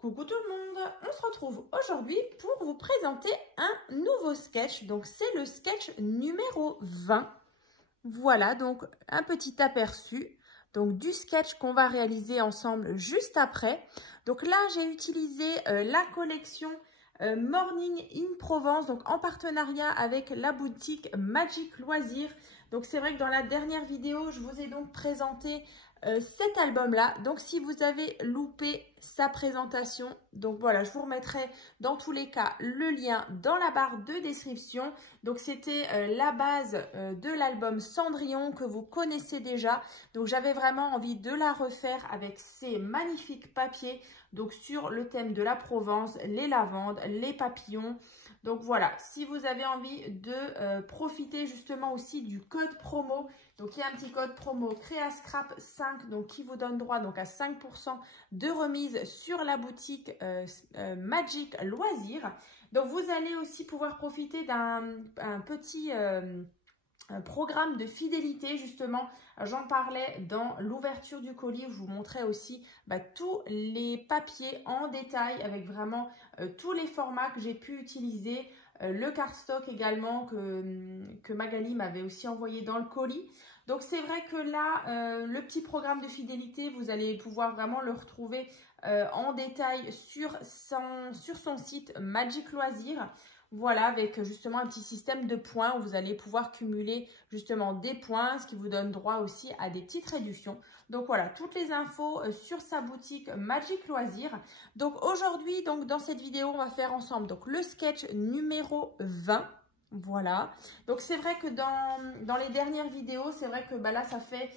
Coucou tout le monde, on se retrouve aujourd'hui pour vous présenter un nouveau sketch. Donc c'est le sketch numéro 20. Voilà donc un petit aperçu donc du sketch qu'on va réaliser ensemble juste après. Donc là j'ai utilisé la collection Morning in Provence, donc en partenariat avec la boutique Magic Loisirs. Donc c'est vrai que dans la dernière vidéo je vous ai donc présenté cet album là, donc si vous avez loupé sa présentation, donc voilà, je vous remettrai dans tous les cas le lien dans la barre de description. Donc c'était la base de l'album Cendrillon que vous connaissez déjà, donc j'avais vraiment envie de la refaire avec ces magnifiques papiers, donc sur le thème de la Provence, les lavandes, les papillons. Donc voilà, si vous avez envie de profiter justement aussi du code promo, donc il y a un petit code promo Créascrap 5 donc qui vous donne droit donc à 5% de remise sur la boutique Magic Loisirs. Donc vous allez aussi pouvoir profiter d'un petit programme de fidélité justement. J'en parlais dans l'ouverture du colis où je vous montrais aussi tous les papiers en détail avec vraiment tous les formats que j'ai pu utiliser. Le cardstock également que Magali m'avait aussi envoyé dans le colis. Donc c'est vrai que là, le petit programme de fidélité, vous allez pouvoir vraiment le retrouver en détail sur son site Magic Loisirs. Voilà, avec justement un petit système de points où vous allez pouvoir cumuler justement des points, ce qui vous donne droit aussi à des petites réductions. Donc voilà, toutes les infos sur sa boutique Magic Loisirs. Donc aujourd'hui, donc dans cette vidéo, on va faire ensemble donc le sketch numéro 20. Voilà, donc c'est vrai que dans les dernières vidéos, c'est vrai que là, ça fait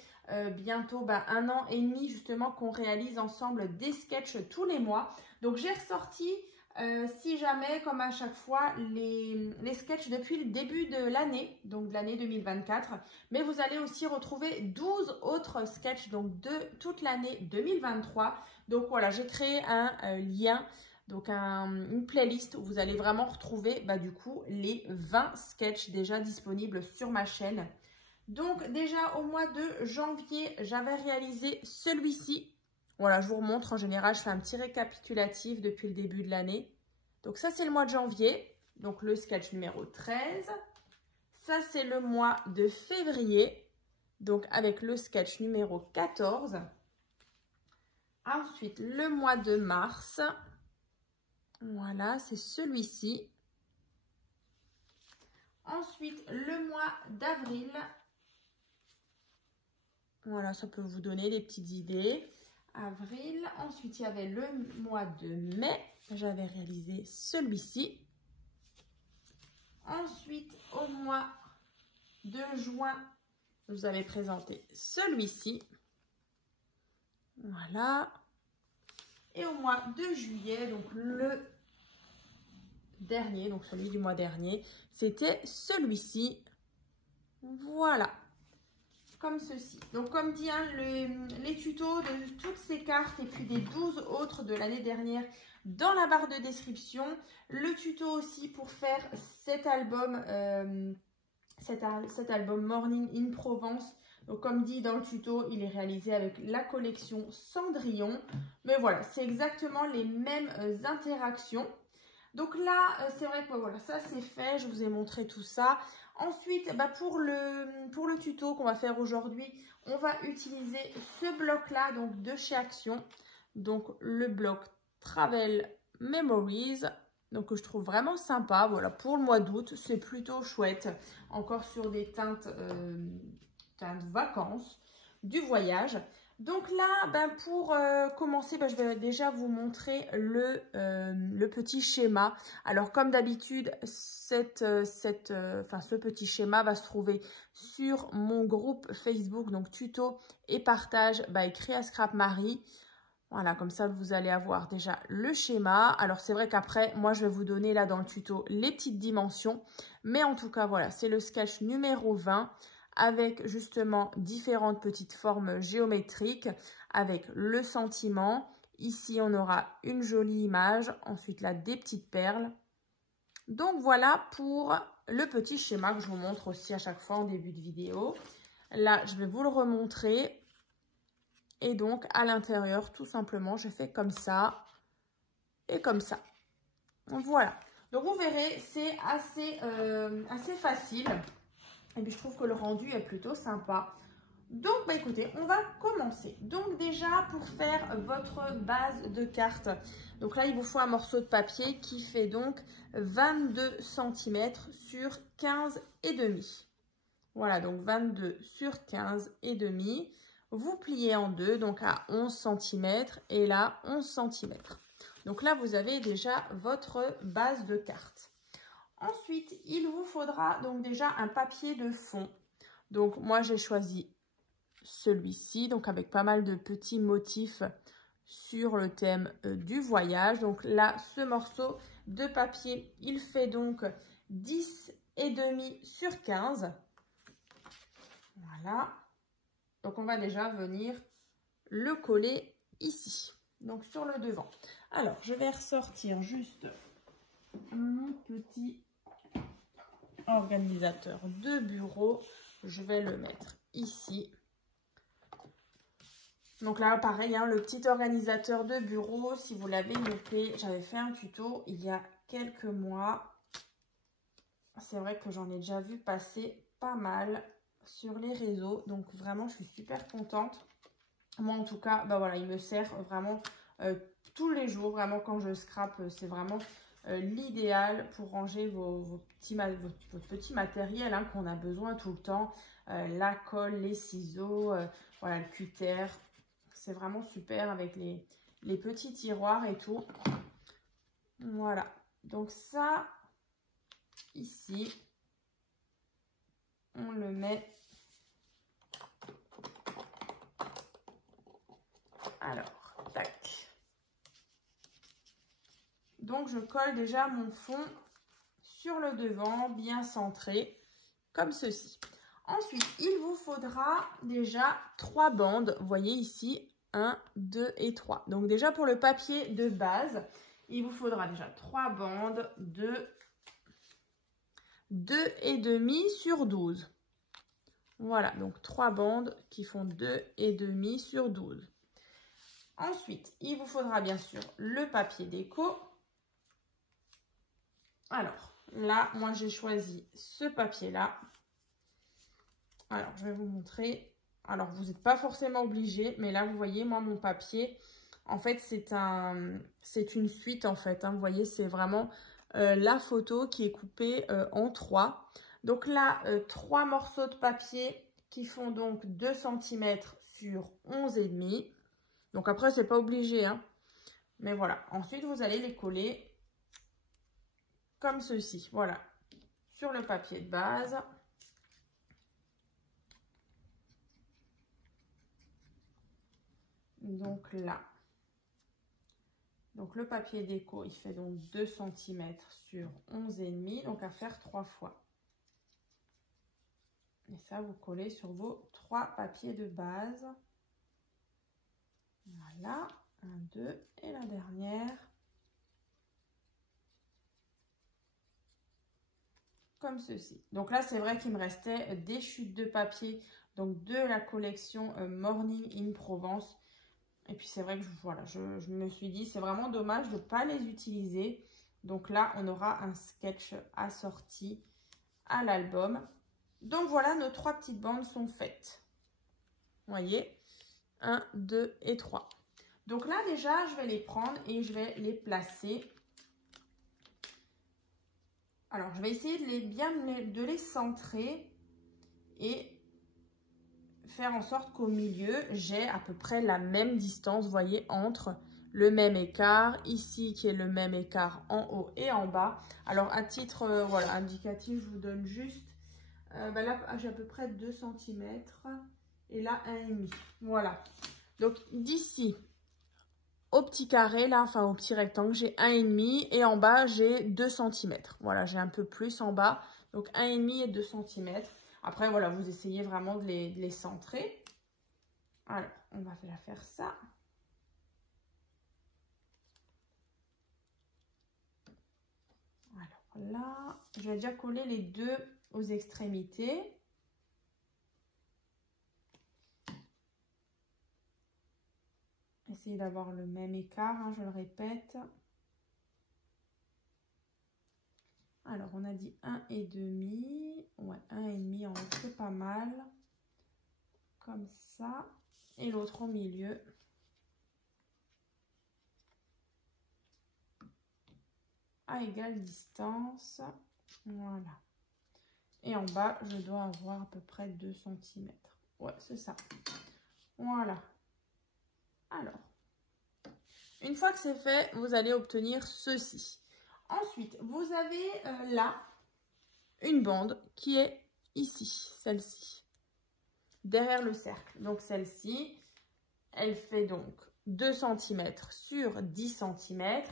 bientôt 1 an et demi justement qu'on réalise ensemble des sketchs tous les mois. Donc j'ai ressorti... si jamais, comme à chaque fois, les sketchs depuis le début de l'année, donc de l'année 2024. Mais vous allez aussi retrouver 12 autres sketchs donc de toute l'année 2023. Donc voilà, j'ai créé un lien, donc une playlist où vous allez vraiment retrouver du coup les 20 sketchs déjà disponibles sur ma chaîne. Donc déjà au mois de janvier, j'avais réalisé celui-ci. Voilà, je vous remontre, en général, je fais un petit récapitulatif depuis le début de l'année. Donc ça, c'est le mois de janvier, donc le sketch numéro 13. Ça, c'est le mois de février, donc avec le sketch numéro 14. Ensuite, le mois de mars. Voilà, c'est celui-ci. Ensuite, le mois d'avril. Voilà, ça peut vous donner des petites idées. Avril. Ensuite, il y avait le mois de mai. J'avais réalisé celui-ci. Ensuite, au mois de juin, je vous avais présenté celui-ci. Voilà. Et au mois de juillet, donc le dernier, donc celui du mois dernier, c'était celui-ci. Voilà. Comme ceci. Donc comme dit, les tutos de toutes ces cartes et puis des 12 autres de l'année dernière dans la barre de description. Le tuto aussi pour faire cet album, cet album Morning in Provence. Donc comme dit dans le tuto, il est réalisé avec la collection Cendrillon. Mais voilà, c'est exactement les mêmes interactions. Donc là, c'est vrai que voilà, ça c'est fait, je vous ai montré tout ça. Ensuite, pour le tuto qu'on va faire aujourd'hui, on va utiliser ce bloc-là, donc de chez Action. Donc le bloc Travel Memories, donc que je trouve vraiment sympa. Voilà, pour le mois d'août, c'est plutôt chouette. Encore sur des teintes vacances, du voyage. Donc là, pour commencer, je vais déjà vous montrer le petit schéma. Alors comme d'habitude, ce petit schéma va se trouver sur mon groupe Facebook, donc tuto et partage by Créascrap Marie. Voilà, comme ça vous allez avoir déjà le schéma. Alors c'est vrai qu'après, moi je vais vous donner là dans le tuto les petites dimensions. Mais en tout cas, voilà, c'est le sketch numéro 20. Avec justement différentes petites formes géométriques, avec le sentiment. Ici, on aura une jolie image. Ensuite, là, des petites perles. Donc, voilà pour le petit schéma que je vous montre aussi à chaque fois en début de vidéo. Là, je vais vous le remontrer. Et donc, à l'intérieur, tout simplement, je fais comme ça. et comme ça. Voilà. Donc vous verrez, c'est assez facile. Et puis je trouve que le rendu est plutôt sympa. Donc bah écoutez, on va commencer. Donc déjà pour faire votre base de carte, donc là il vous faut un morceau de papier qui fait donc 22 cm sur 15,5. Voilà, donc 22 sur 15,5. Vous pliez en deux, donc à 11 cm et là 11 cm. Donc là, vous avez déjà votre base de carte. Ensuite, il vous faudra donc déjà un papier de fond. Donc moi, j'ai choisi celui-ci, donc avec pas mal de petits motifs sur le thème du voyage. Donc là, ce morceau de papier, il fait donc 10,5 sur 15. Voilà. Donc on va déjà venir le coller ici, donc sur le devant. Alors, je vais ressortir juste mon petit organisateur de bureau. Je vais le mettre ici. Donc là, pareil, hein, le petit organisateur de bureau, si vous l'avez noté, j'avais fait un tuto il y a quelques mois. C'est vrai que j'en ai déjà vu passer pas mal sur les réseaux. Donc vraiment, je suis super contente. Moi, en tout cas, bah voilà, il me sert vraiment tous les jours. Vraiment, quand je scrape, c'est vraiment l'idéal pour ranger votre petit matériel hein, qu'on a besoin tout le temps. La colle, les ciseaux, voilà, le cutter. C'est vraiment super avec les petits tiroirs et tout. Voilà. Donc ça, ici, on le met. Alors, tac. Donc, je colle déjà mon fond sur le devant, bien centré, comme ceci. Ensuite, il vous faudra déjà 3 bandes. Vous voyez ici, 1, 2 et 3. Donc, déjà pour le papier de base, il vous faudra déjà 3 bandes de 2,5 sur 12. Voilà, donc 3 bandes qui font 2,5 sur 12. Ensuite, il vous faudra bien sûr le papier déco. Alors, là, moi, j'ai choisi ce papier-là. Alors, je vais vous montrer. Alors, vous n'êtes pas forcément obligé, mais là, vous voyez, moi, mon papier, en fait, c'est une suite, en fait. Hein, vous voyez, c'est vraiment la photo qui est coupée en 3. Donc là, 3 morceaux de papier qui font donc 2 cm sur 11,5. Donc après, c'est pas obligé, hein. Mais voilà. Ensuite, vous allez les coller comme ceci. Voilà. Sur le papier de base. Donc là. Donc le papier déco, il fait donc 2 cm sur 11,5. Donc à faire 3 fois. Et ça, vous collez sur vos 3 papiers de base. Voilà. 1, 2 et la dernière. Comme ceci. Donc là, c'est vrai qu'il me restait des chutes de papier, donc de la collection Morning in Provence. Et puis c'est vrai que voilà, je me suis dit, c'est vraiment dommage de ne pas les utiliser. Donc là, on aura un sketch assorti à l'album. Donc voilà, nos 3 petites bandes sont faites. Vous voyez, 1, 2 et 3. Donc là, déjà, je vais les prendre et je vais les placer. Alors, je vais essayer de les centrer et faire en sorte qu'au milieu, j'ai à peu près la même distance, vous voyez, entre le même écart, ici qui est le même écart en haut et en bas. Alors, à titre voilà, indicatif, je vous donne juste, là, j'ai à peu près 2 cm et là, 1,5. Voilà. Donc, d'ici au petit carré, là, enfin au petit rectangle, j'ai 1,5 et en bas, j'ai 2 cm. Voilà, j'ai un peu plus en bas. Donc 1,5 et 2 cm. Après, voilà, vous essayez vraiment de les centrer. Alors, on va faire ça. Alors là, je vais déjà coller les deux aux extrémités. Essayez d'avoir le même écart, hein, je le répète. Alors, on a dit 1,5. Ouais, 1,5 en haut, c'est pas mal. Comme ça. Et l'autre au milieu. À égale distance. Voilà. Et en bas, je dois avoir à peu près 2 cm. Ouais, c'est ça. Voilà. Alors, une fois que c'est fait, vous allez obtenir ceci. Ensuite, vous avez là une bande qui est ici, celle-ci, derrière le cercle. Donc, celle-ci, elle fait donc 2 cm sur 10 cm.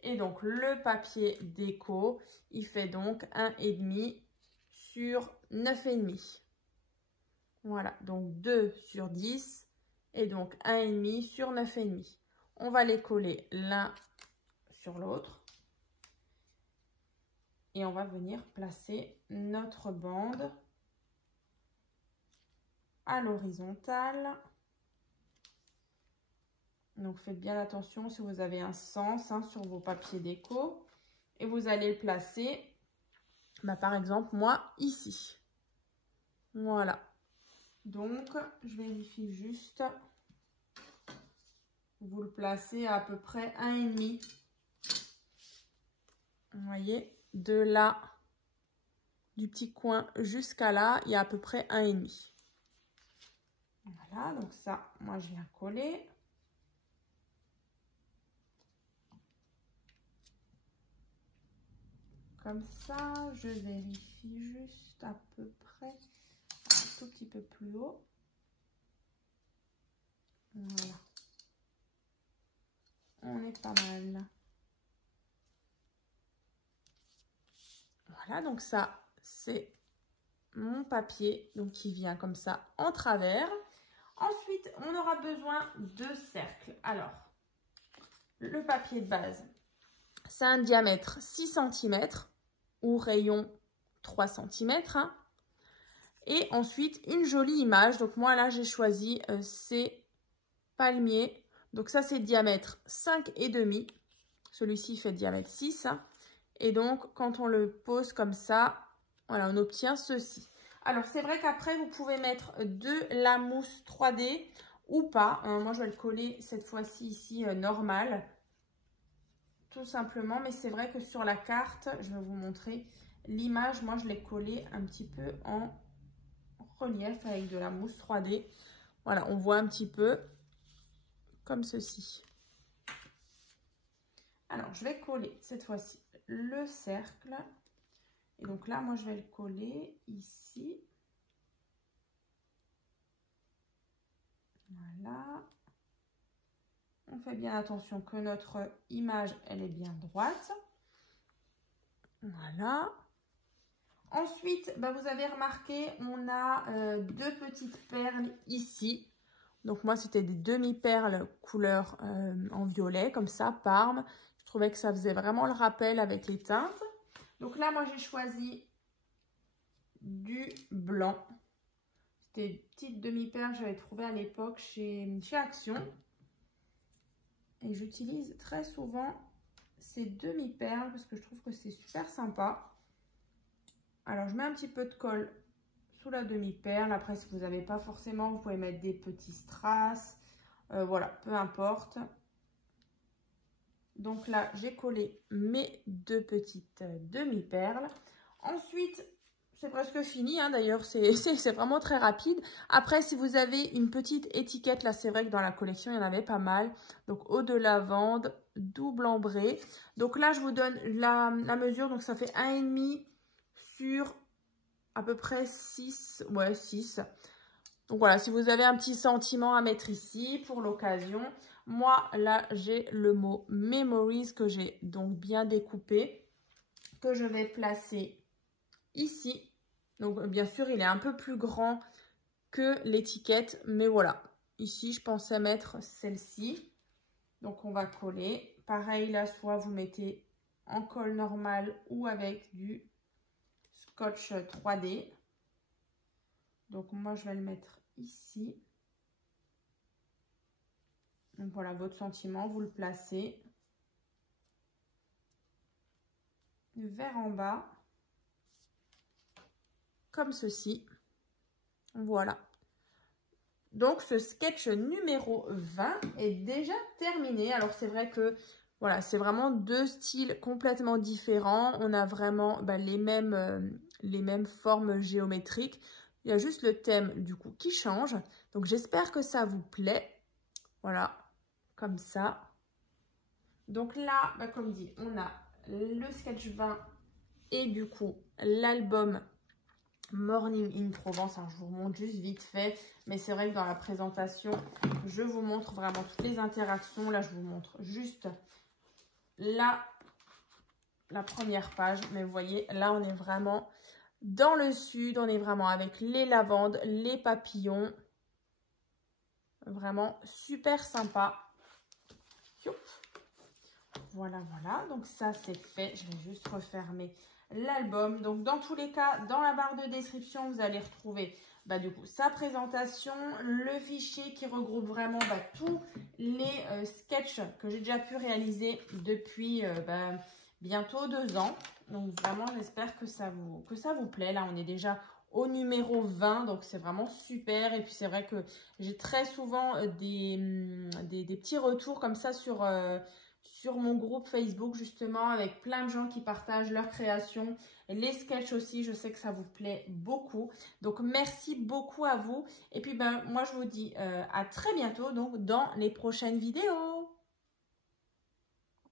Et donc, le papier déco, il fait donc 1,5 sur 9,5. Voilà, donc 2 sur 10 et donc 1,5 sur 9,5. On va les coller l'un sur l'autre. Et on va venir placer notre bande à l'horizontale. Donc, faites bien attention si vous avez un sens sur vos papiers déco. Et vous allez le placer, par exemple, moi, ici. Voilà. Donc, je vérifie juste. Vous le placez à peu près 1,5. Vous voyez, de là, du petit coin jusqu'à là, il y a à peu près 1,5. Voilà, donc ça, moi, je viens coller. Comme ça, je vérifie juste à peu près, un tout petit peu plus haut. Voilà. On est pas mal. Voilà, donc ça, c'est mon papier, donc qui vient comme ça en travers. Ensuite, on aura besoin de cercles. Alors, le papier de base, c'est un diamètre 6 cm ou rayon 3 cm. Et ensuite, une jolie image. Donc, moi, là, j'ai choisi ces palmiers. Donc, ça, c'est diamètre 5,5. Celui-ci fait diamètre 6. Et donc, quand on le pose comme ça, voilà, on obtient ceci. Alors, c'est vrai qu'après, vous pouvez mettre de la mousse 3D ou pas. Moi, je vais le coller cette fois-ci ici normal. Tout simplement. Mais c'est vrai que sur la carte, je vais vous montrer l'image. Moi, je l'ai collé un petit peu en relief avec de la mousse 3D. Voilà, on voit un petit peu comme ceci. Alors, je vais coller cette fois-ci le cercle. Et donc là, moi, je vais le coller ici. Voilà. On fait bien attention que notre image, elle est bien droite. Voilà. Ensuite, vous avez remarqué, on a deux petites perles ici. Donc moi, c'était des demi-perles couleur en violet, comme ça, Parme. Je trouvais que ça faisait vraiment le rappel avec les teintes. Donc là, moi, j'ai choisi du blanc. C'était une petite demi-perle que j'avais trouvée à l'époque chez Action. Et j'utilise très souvent ces demi-perles parce que je trouve que c'est super sympa. Alors, je mets un petit peu de colle sous la demi-perle. Après, si vous n'avez pas forcément, vous pouvez mettre des petits strass. Voilà, peu importe. Donc là, j'ai collé mes deux petites demi-perles. Ensuite, c'est presque fini. D'ailleurs, c'est vraiment très rapide. Après, si vous avez une petite étiquette, là, c'est vrai que dans la collection, il y en avait pas mal. Donc, eau de lavande, double ambré. Donc là, je vous donne la mesure. Donc, ça fait 1,5 sur à peu près 6. Ouais, 6. Donc voilà, si vous avez un petit sentiment à mettre ici pour l'occasion. Moi, là, j'ai le mot Memories que j'ai donc bien découpé, que je vais placer ici. Donc, bien sûr, il est un peu plus grand que l'étiquette, mais voilà. Ici, je pensais mettre celle-ci. Donc, on va coller. Pareil, là, soit vous mettez en colle normale ou avec du scotch 3D. Donc, moi, je vais le mettre ici. Donc voilà, votre sentiment, vous le placez vers en bas. comme ceci. Voilà. Donc, ce sketch numéro 20 est déjà terminé. Alors, c'est vrai que, voilà, c'est vraiment deux styles complètement différents. On a vraiment les mêmes formes géométriques. Il y a juste le thème, du coup, qui change. Donc, j'espère que ça vous plaît. Voilà, comme ça. Donc là, comme dit, on a le sketch 20 et du coup, l'album Morning in Provence. Alors, je vous remonte juste vite fait, mais c'est vrai que dans la présentation, je vous montre vraiment toutes les interactions. Là, je vous montre juste la première page, mais vous voyez, là, on est vraiment dans le sud. On est vraiment avec les lavandes, les papillons. Vraiment super sympa. Voilà, voilà. Donc, ça, c'est fait. Je vais juste refermer l'album. Donc, dans tous les cas, dans la barre de description, vous allez retrouver du coup sa présentation, le fichier qui regroupe vraiment tous les sketchs que j'ai déjà pu réaliser depuis bientôt 2 ans. Donc, vraiment, j'espère que ça vous plaît. Là, on est déjà au numéro 20, donc c'est vraiment super. Et puis, c'est vrai que j'ai très souvent des petits retours comme ça sur mon groupe Facebook, justement, avec plein de gens qui partagent leurs créations. Et les sketchs aussi, je sais que ça vous plaît beaucoup. Donc, merci beaucoup à vous. Et puis, moi, je vous dis à très bientôt donc, dans les prochaines vidéos.